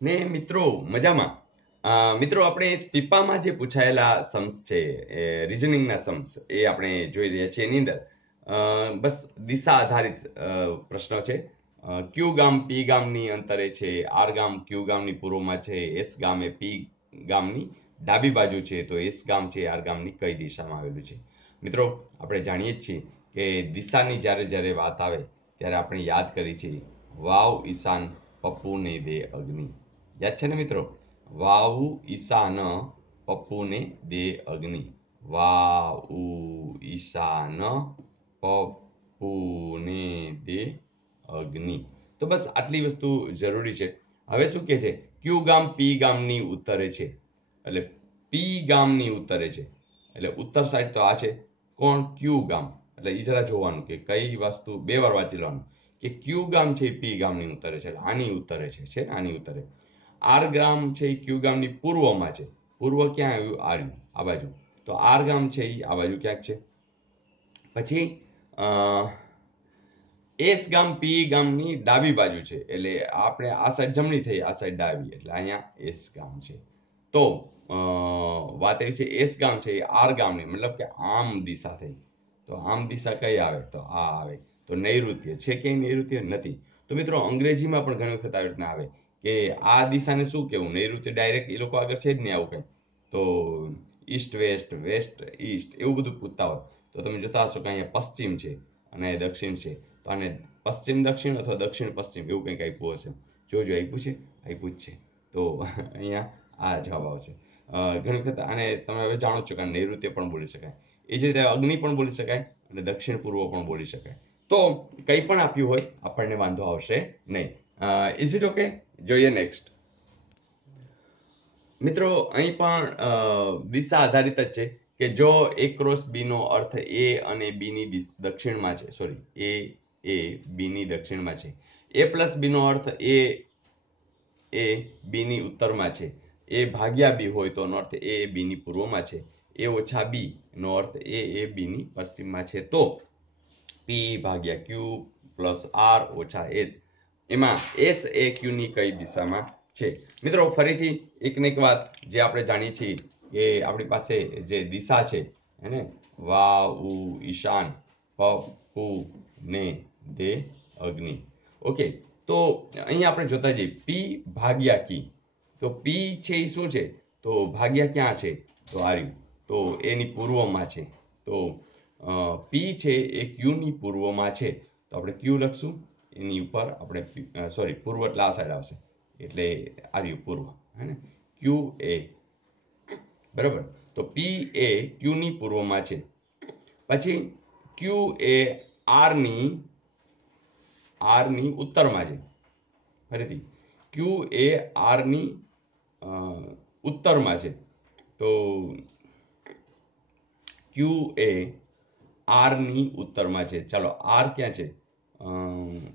ને મિત્રો મજામાં. મિત્રો આપણે પીપામાં જે પૂછાયેલા સમ્સ છે રીઝનિંગના સમ્સ એ આપણે જોઈ રહ્યા છીએ. એની અંદર બસ દિશા આધારિત પ્રશ્નો છે. ક્યુ ગામ પી ગામની અંતરે છે, આર ગામ ક્યુ ગામની પૂર્વમાં છે, એસ ગામ એ પી ગામની ડાબી બાજુ છે, તો એસ ગામ છે આર ગામની કઈ દિશામાં આવેલું છે. મિત્રો આપણે જાણીએ જ છીએ કે દિશાની જ્યારે જ્યારે વાત આવે ત્યારે આપણે યાદ કરી છીએ વાવ ઈશાન પપ્પુને દે અગ્નિ. યાદ છે ને મિત્રો? વાવુ ઈશાન પપ્પુને દે અગ્નિ. વાઉ ઈશાન પપ્પુને દે અગ્નિ. તો બસ આટલી વસ્તુ જરૂરી છે. હવે શું કે છે? ક્યુ ગામ પી ગામની ઉત્તરે છે, એટલે પી ગામની ઉત્તરે છે, એટલે ઉત્તર સાઈડ તો આ છે. કોણ? ક્યુ ગામ. એટલે એ જરા જોવાનું કે કઈ વસ્તુ, બે વાર વાંચી લેવાનું કે ક્યુ ગામ છે પી ગામની ઉત્તરે છે, એટલે આની ઉત્તરે છે ને આની ઉત્તરે. આર ગામ છે એ ક્યુ ગામની પૂર્વમાં છે. પૂર્વ ક્યાં આવ્યું? આર્યું, આ બાજુ. તો આર ગામ છે એ આ બાજુ ક્યાંક છે. પછી એસ ગામ પી ગામની ડાબી બાજુ છે, એટલે આપણે આ સાઈડ જમણી થઈ, આ સાઈડ ડાબી, એટલે અહીંયા એસ ગામ છે. તો વાત એવી છે એસ ગામ છે એ આર ગામની, મતલબ કે આમ દિશા થઈ. તો આમ દિશા કઈ આવે? તો આ આવે. તો નૈઋત્ય છે કે નૈઋત્ય નથી. તો મિત્રો અંગ્રેજીમાં પણ ઘણી વખત આવી રીતના આવે કે આ દિશાને શું કહેવું? નૈઋત્ય ડાયરેક્ટ એ લોકો આગળ છે જ નહીં આવું કંઈ. તો ઈસ્ટ વેસ્ટ, વેસ્ટ ઈસ્ટ એવું બધું પૂછતા હોય તો તમે જોતા હશો કે અહીંયા પશ્ચિમ છે અને દક્ષિણ છે. તો આને પશ્ચિમ દક્ષિણ અથવા દક્ષિણ પશ્ચિમ એવું કંઈક આપ્યું હશે. જોજો આપ્યું છે, આપ્યું જ છે. તો અહીંયા આ જવાબ આવશે. ઘણી વખત આને તમે હવે જાણો છો કે નૈઋત્ય પણ બોલી શકાય, એ જ રીતે અગ્નિ પણ બોલી શકાય અને દક્ષિણ પૂર્વ પણ બોલી શકાય. તો કંઈ પણ આપ્યું હોય આપણને વાંધો આવશે નહીં. Is it okay? જોઈએ નેક્સ્ટ. મિત્રો અહીં પણ દિશા આધારિત જ છે કે જો એ ક્રોસ બી નો અર્થ એ અને બી ની દક્ષિણમાં છે, સોરી એ બી ની દક્ષિણમાં છે, એ પ્લસ બી નો અર્થ એ બી ની ઉત્તરમાં છે, એ ભાગ્યા બી હોય તો એનો અર્થ એ બી ની પૂર્વમાં છે, એ ઓછા બી નો અર્થ એ બી ની પશ્ચિમમાં છે, તો પી ભાગ્યા ક્યુ પ્લસ આર ઓછા એસ, એમાં એસ એ ક્યુ ની કઈ દિશામાં છે. મિત્રો ફરીથી એક ને એક વાત જે આપણે જાણીએ છીએ કે આપણી પાસે જે દિશા છે એને વાવ ઈશાન પપ્પુ ને દે અગ્નિ. ઓકે, તો અહીંયા આપણે જોતા જઈએ પી ભાગ્યા કી. તો પી છે એ શું છે? તો ભાગ્યા ક્યાં છે? તો આર્યું, તો એની પૂર્વમાં છે. તો પી છે એ ક્યુ ની પૂર્વમાં છે, તો આપણે ક્યુ લખશું, એની ઉપર આપણે સોરી પૂર્વ એટલે આ સાઈડ આવશે, એટલે આર્યું પૂર્વ, હે ને? ક્યુ એ, બરાબર. તો પી એ ક્યુ ની પૂર્વમાં છે. પછી ક્યુ એ આર ની ઉત્તરમાં છે. ફરીથી ક્યુ એ આર ની ઉત્તરમાં છે. તો ક્યુ એ આર ની ઉત્તરમાં છે. ચાલો આર ક્યાં છે?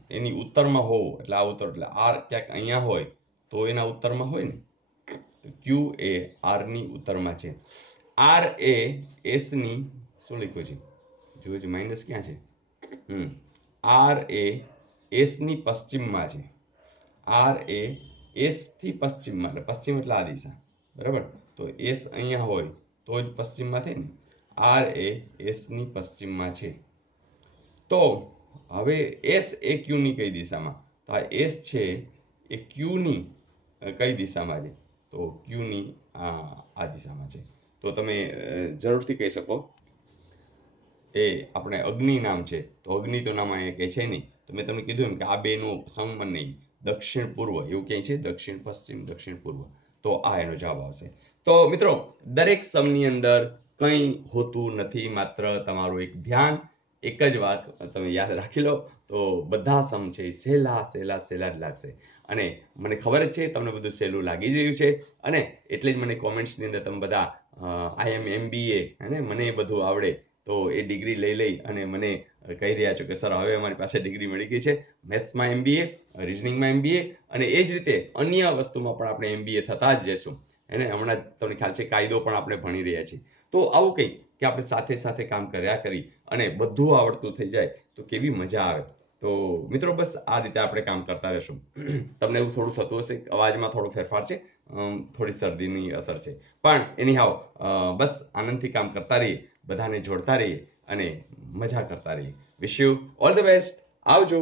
એની ઉત્તરમાં હોવું એટલે આ ઉત્તર, એટલે આર ક્યાંક અહીંયા હોય તો એના ઉત્તરમાં હોય ને. ક્યુ એ આર ની ઉત્તરમાં છે. આર એ એસ ની, શું લખ્યું છે? જોજો માઇનસ ક્યાં છે? આર એ એસ ની પશ્ચિમમાં છે. આર એ એસ થી પશ્ચિમમાં, એટલે પશ્ચિમ એટલે આ દિશા, બરાબર. તો એસ અહીંયા હોય તો જ પશ્ચિમમાં થાય ને. આર એ એસ ની પશ્ચિમમાં છે. તો હવે એસ એ ક્યુ ની કઈ દિશામાં? તો આ એસ છે એ ક્યુ ની કઈ દિશામાં છે? તો ક્યુ ની આ દિશામાં છે. તો તમે જરૂરથી કહી શકો એ આપણે અગ્નિ નામ છે, તો અગ્નિ તો નામ અહીંયા કઈ છે નહીં. તો મેં તમને કીધું એમ કે આ બેનું સંગમન નહીં, દક્ષિણ પૂર્વ એવું ક્યાંય છે? દક્ષિણ પશ્ચિમ, દક્ષિણ પૂર્વ, તો આ એનો જવાબ આવશે. તો મિત્રો દરેક સમની અંદર કંઈ હોતું નથી, માત્ર તમારું એક ધ્યાન, એક જ વાત તમે યાદ રાખી લો તો બધા સમ છે સહેલા સહેલા સહેલા જ લાગશે. અને મને ખબર જ છે તમને બધું સહેલું લાગી જ રહ્યું છે, અને એટલે જ મને કોમેન્ટ્સની અંદર તમે બધા આઈ એમ MBA, અને મને બધું આવડે, તો એ ડિગ્રી લઈ અને મને કહી રહ્યા છો કે સર હવે અમારી પાસે ડિગ્રી મળી ગઈ છે, મેથ્સમાં MBA, રિઝનિંગમાં MBA, અને એ જ રીતે અન્ય વસ્તુમાં પણ આપણે MBA થતા જ જઈશું. એને હમણાં તમને ખ્યાલ છે કાયદો પણ આપણે ભણી રહ્યા છીએ. તો આવું કંઈક કે આપણે સાથે સાથે કામ કર્યા કરી અને બધું આવડતું થઈ જાય તો કેવી મજા આવે. તો મિત્રો બસ આ રીતે આપણે કામ કરતા રહેશું. તમને એવું થોડું થતું હશે, અવાજમાં થોડો ફેરફાર છે, થોડી શરદીની અસર છે, પણ એનીહાવ બસ આનંદથી કામ કરતા રહીએ, બધાને જોડતા રહીએ અને મજા કરતા રહીએ. Wish you all the best. આવજો.